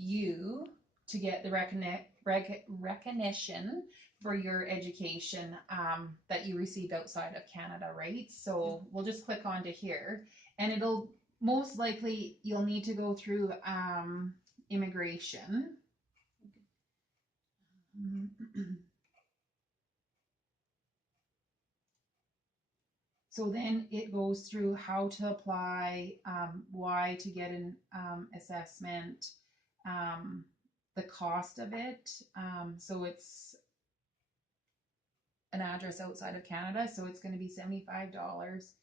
you to get the recognition for your education that you received outside of Canada, right? So we'll just click onto here, and it'll most likely you'll need to go through immigration. So then it goes through how to apply, why to get an assessment, the cost of it. So it's an address outside of Canada, so it's going to be $75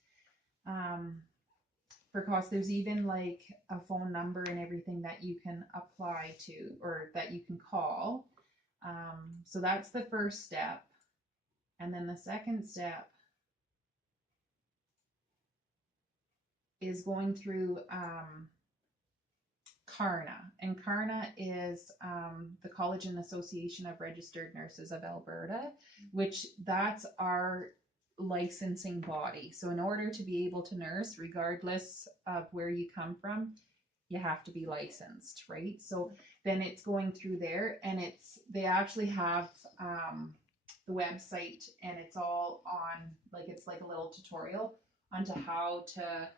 for cost. There's even like a phone number and everything that you can apply to or that you can call. So that's the first step. And then the second step is going through CARNA. And CARNA is the College and Association of Registered Nurses of Alberta, which that's our licensing body. So in order to be able to nurse, regardless of where you come from, you have to be licensed, right? So then it's going through there, and they actually have the website, and it's all on, like, it's like a little tutorial onto how to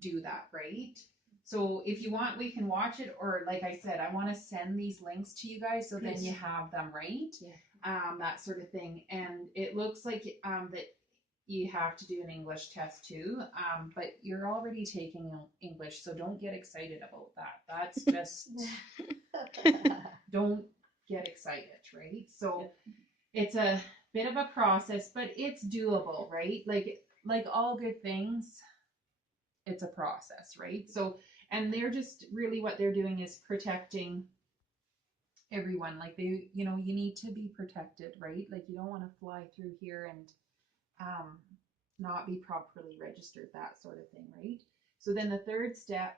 do that, right? So if you want, we can watch it, or like I said, I want to send these links to you guys so then you have them, right? Yeah. That sort of thing. And it looks like that you have to do an English test too, but you're already taking English, so don't get excited about that. That's just don't get excited, right? So it's a bit of a process, but it's doable, right? Like all good things, it's a process, right? So, and they're just really what they're doing is protecting everyone. Like they, you need to be protected, right? Like you don't want to fly through here and not be properly registered, that sort of thing, right? So then the third step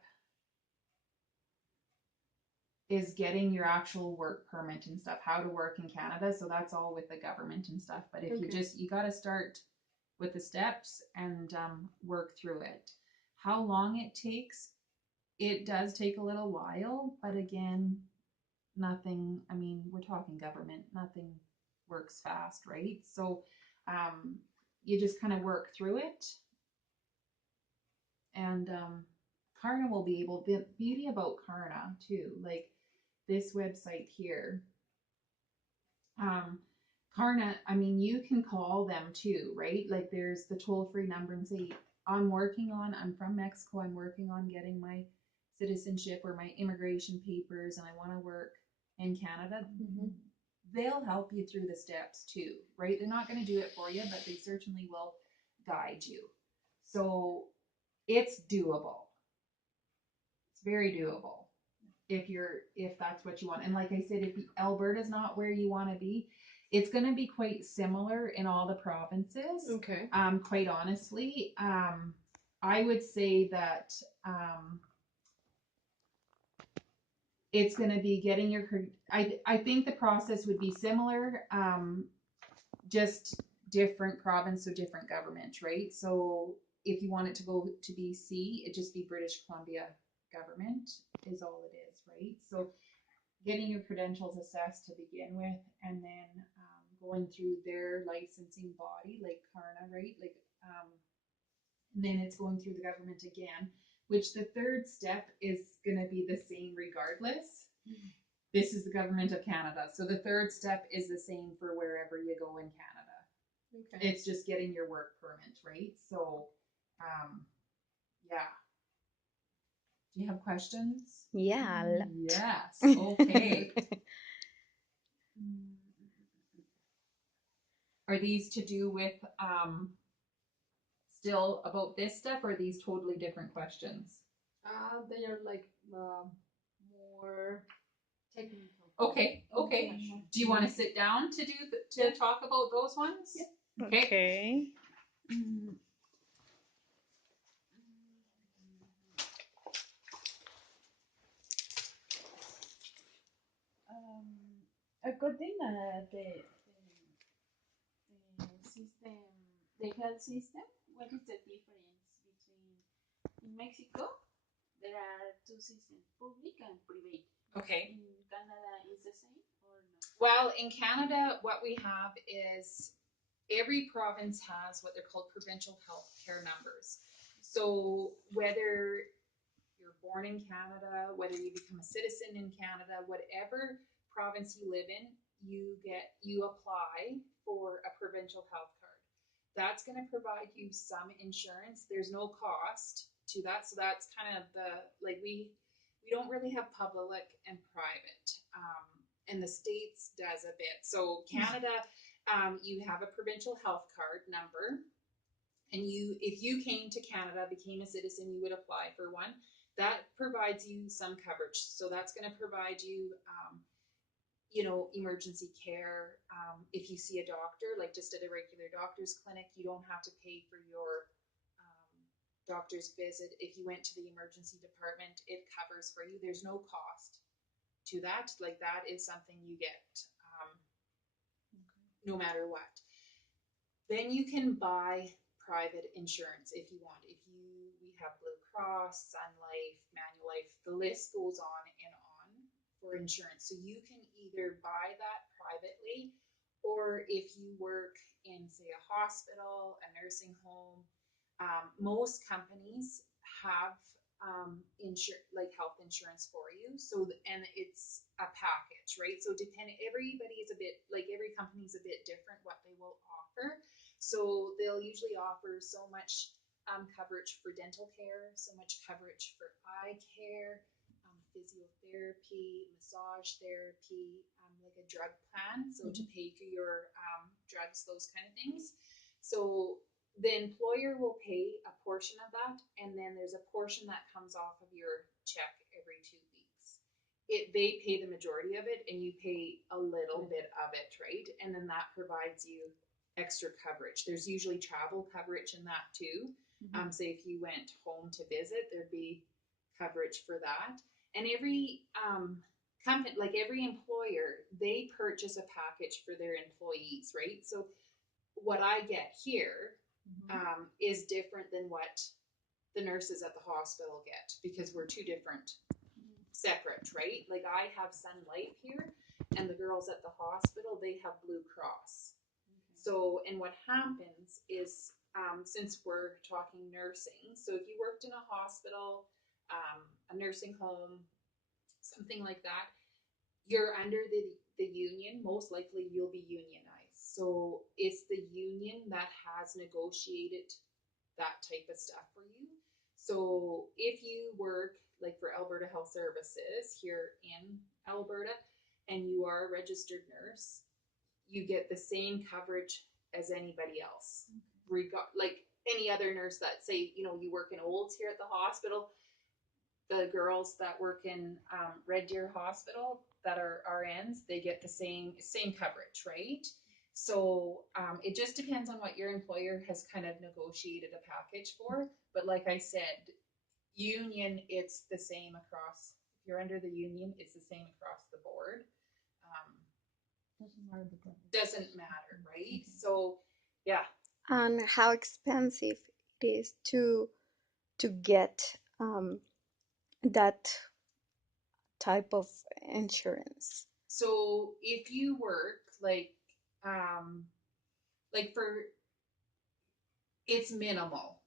is getting your actual work permit and stuff, how to work in Canada. So that's all with the government and stuff. But if you got to start with the steps and work through it. How long it takes, it does take a little while, but again, nothing, I mean, we're talking government, nothing works fast, right? So you just kind of work through it. And CARNA will be able, the beauty about CARNA too, like this website here, CARNA, I mean, you can call them too, right? Like there's the toll-free number and say, I'm from Mexico, I'm working on getting my citizenship or my immigration papers, and I want to work in Canada. Mm-hmm. They'll help you through the steps too, right? They're not going to do it for you, but they certainly will guide you. So it's doable. It's very doable if that's what you want. And like I said, if Alberta's not where you want to be, it's going to be quite similar in all the provinces. Okay. Quite honestly, I would say that it's going to be getting your. I think the process would be similar, just different province, so different government, right? So if you want it to go to BC, it just be British Columbia government is all it is, right? So getting your credentials assessed to begin with, and then going through their licensing body, like CARNA, right? Like, and then it's going through the government again, which the third step is going to be the same regardless. This is the government of Canada. So the third step is the same for wherever you go in Canada. Okay. It's just getting your work permit, right? So, yeah. Do you have questions? Yeah. Yes. Okay. Are these to do with still about this stuff, or are these totally different questions? They are like more technical. Okay. Do you want to sit down to talk about those ones? Yeah. Okay. According the system, the health system, what is the difference between in Mexico? There are two systems, public and private. Okay. In Canada, is the same or no? Well, in Canada, what we have is every province has what they're called provincial health care numbers. So whether you're born in Canada, whether you become a citizen in Canada, whatever province you live in, you apply for a provincial health card. That's going to provide you some insurance. There's no cost to that, so that's kind of the like we don't really have public and private, and the states does a bit. So Canada, you have a provincial health card number, and if you came to Canada, became a citizen, you would apply for one. That provides you some coverage. So that's going to provide you, emergency care. If you see a doctor, like just at a regular doctor's clinic, you don't have to pay for your doctor's visit. If you went to the emergency department, it covers for you. There's no cost to that. Like that is something you get no matter what. Then you can buy private insurance if you want. We have Blue Cross, Sun Life, Manulife, the list goes on and on for insurance. So you can either buy that privately, or if you work in, say, a hospital, a nursing home, most companies have like health insurance for you. So, and it's a package, right? So everybody is a bit, like every company is a bit different what they will offer. So they'll usually offer so much coverage for dental care, so much coverage for eye care, physiotherapy, massage therapy, like a drug plan, so to pay for your drugs, those kind of things. So the employer will pay a portion of that, and then there's a portion that comes off of your check every 2 weeks. They pay the majority of it, and you pay a little bit of it, right? And then that provides you extra coverage. There's usually travel coverage in that too. Say if you went home to visit, there'd be coverage for that. And every company, like every employer, they purchase a package for their employees, right? So what I get here is different than what the nurses at the hospital get, because we're two different separate, right? Like I have Sun Life here, and the girls at the hospital, they have Blue Cross. So, and what happens is, since we're talking nursing, so if you worked in a hospital, a nursing home, something like that, you're under the union, most likely you'll be unionized. So it's the union that has negotiated that type of stuff for you. So if you work like for Alberta Health Services here in Alberta and you are a registered nurse, you get the same coverage as anybody else. Like any other nurse that, say, you work in Olds here at the hospital, the girls that work in Red Deer Hospital that are RNs, they get the same coverage, right? So it just depends on what your employer has kind of negotiated a package for. But like I said, union, it's the same across. If you're under the union, it's the same across the board. Doesn't matter, right? So, yeah. And how expensive it is to get that type of insurance. So if you work for, it's minimal,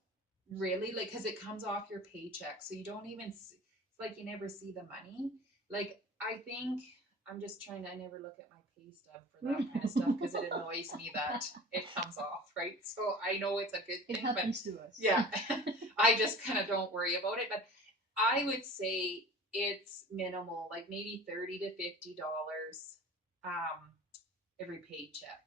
really, like, because it comes off your paycheck, so you don't even see, it's like you never see the money. Like, I think I'm just trying to, I never look at my pay stub for that kind of stuff because it annoys me that it comes off, right? So I know it's a good thing. It happens to us. Yeah. I just kind of don't worry about it. But I would say it's minimal, like maybe $30 to $50 every paycheck.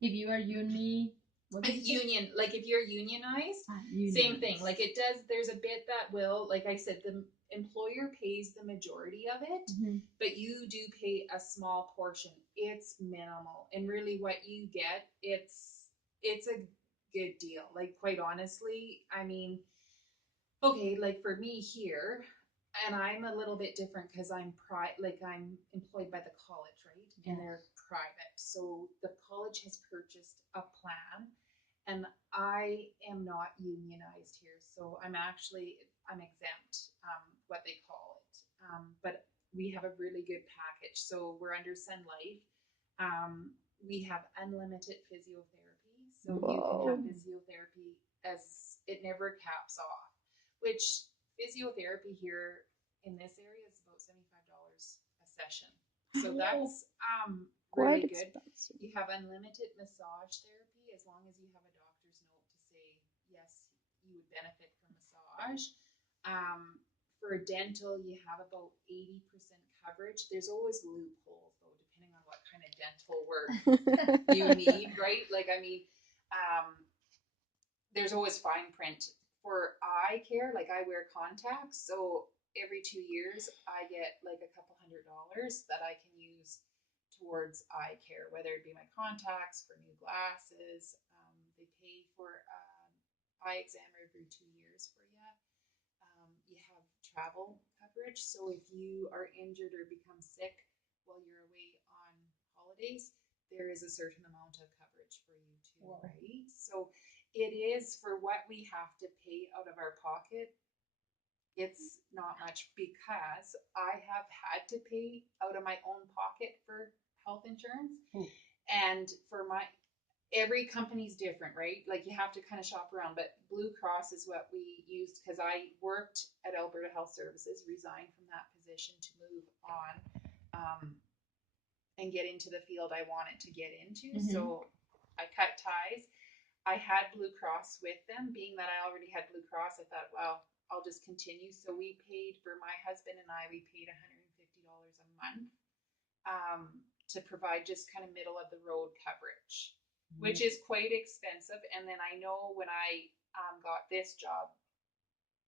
If you are union, like if you're unionized, same thing. Like it does, there's a bit that will, like I said, the employer pays the majority of it, but you do pay a small portion. It's minimal, and really what you get, it's a good deal. Like, quite honestly, I mean, okay, like for me here, and I'm a little bit different because I'm I'm employed by the college, right? Yes. And they're private. So the college has purchased a plan, and I am not unionized here. So I'm exempt, what they call but we have a really good package. So we're under Sun Life. We have unlimited physiotherapy, so you can have Whoa. physiotherapy as it never caps off. Which physiotherapy here in this area is about $75 a session, so that's Quite really good. expensive. You have unlimited massage therapy as long as you have a doctor's note to say yes, you would benefit from massage. For dental, you have about 80% coverage. There's always loopholes though, depending on what kind of dental work you need, right? Like, I mean, there's always fine print. For eye care, like I wear contacts, so every 2 years I get like a couple $100 that I can use towards eye care, whether it be my contacts, for new glasses. They pay for eye exam every 2 years for you. You have travel coverage, so if you are injured or become sick while you're away on holidays, there is a certain amount of coverage for you too, Wow. right? So it is, for what we have to pay out of our pocket, it's not much, because I have had to pay out of my own pocket for health insurance. And for my, every company's different, right? Like, you have to kind of shop around, but Blue Cross is what we used because I worked at Alberta Health Services, resigned from that position to move on and get into the field I wanted to get into. So I cut ties. I had Blue Cross with them. Being that I already had Blue Cross, I thought, well, I'll just continue. So we paid, for my husband and I, we paid $150 a month to provide just kind of middle of the road coverage, which is quite expensive. And then I know when I got this job,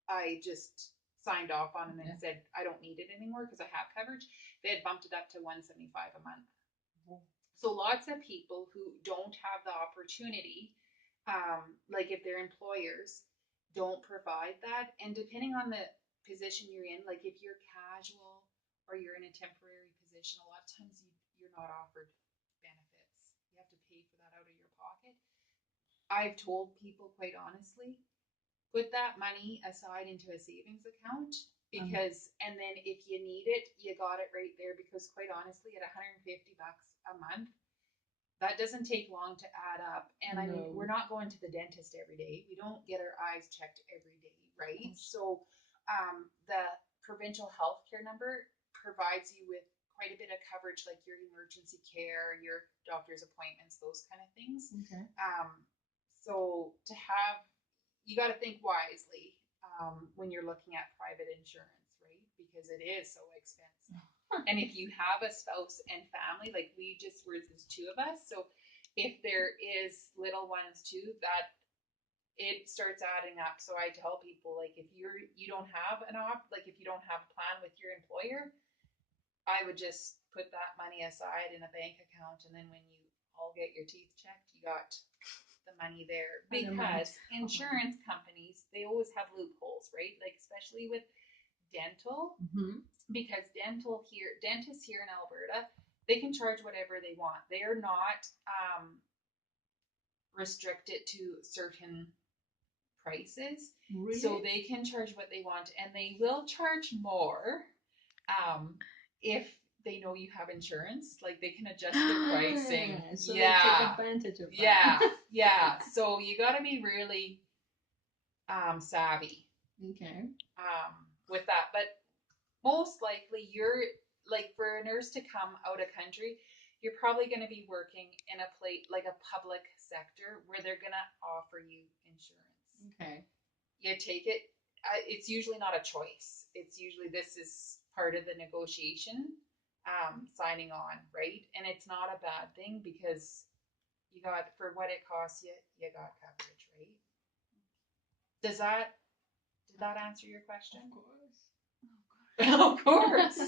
I just signed off on it and said I don't need it anymore because I have coverage. They had bumped it up to $175 a month. So lots of people who don't have the opportunity, like if their employers don't provide that, and depending on the position you're in, like if you're casual or you're in a temporary position, a lot of times you're not offered benefits. You have to pay for that out of your pocket. I've told people, quite honestly, put that money aside into a savings account, because and then if you need it, you got it right there, because quite honestly, at $150 a month, that doesn't take long to add up. And I mean, we're not going to the dentist every day. We don't get our eyes checked every day, right? So the provincial healthcare number provides you with quite a bit of coverage, like your emergency care, your doctor's appointments, those kind of things. So to have, you got to think wisely when you're looking at private insurance, right? Because it is so expensive. And if you have a spouse and family, like we just were, there's two of us, so if there is little ones too, that it starts adding up. So I tell people, like, if you don't have like if you don't have a plan with your employer, I would just put that money aside in a bank account, and then when you all get your teeth checked, you got the money there. Because insurance companies, they always have loopholes, right? Like, especially with dental, because dentists here in Alberta, they can charge whatever they want. They are not restricted to certain prices. Really? So they can charge what they want, and they will charge more if they know you have insurance. Like, they can adjust their pricing. So they take advantage of that. Yeah. So you got to be really savvy with that. But most likely, you're like, for a nurse to come out of country, you're probably going to be working in a place like a public sector where they're going to offer you insurance. You take it. It's usually not a choice. It's usually, this is part of the negotiation, signing on, right? And it's not a bad thing, because you got, for what it costs you, you got coverage, right? Did that answer your question? Of course. Of course.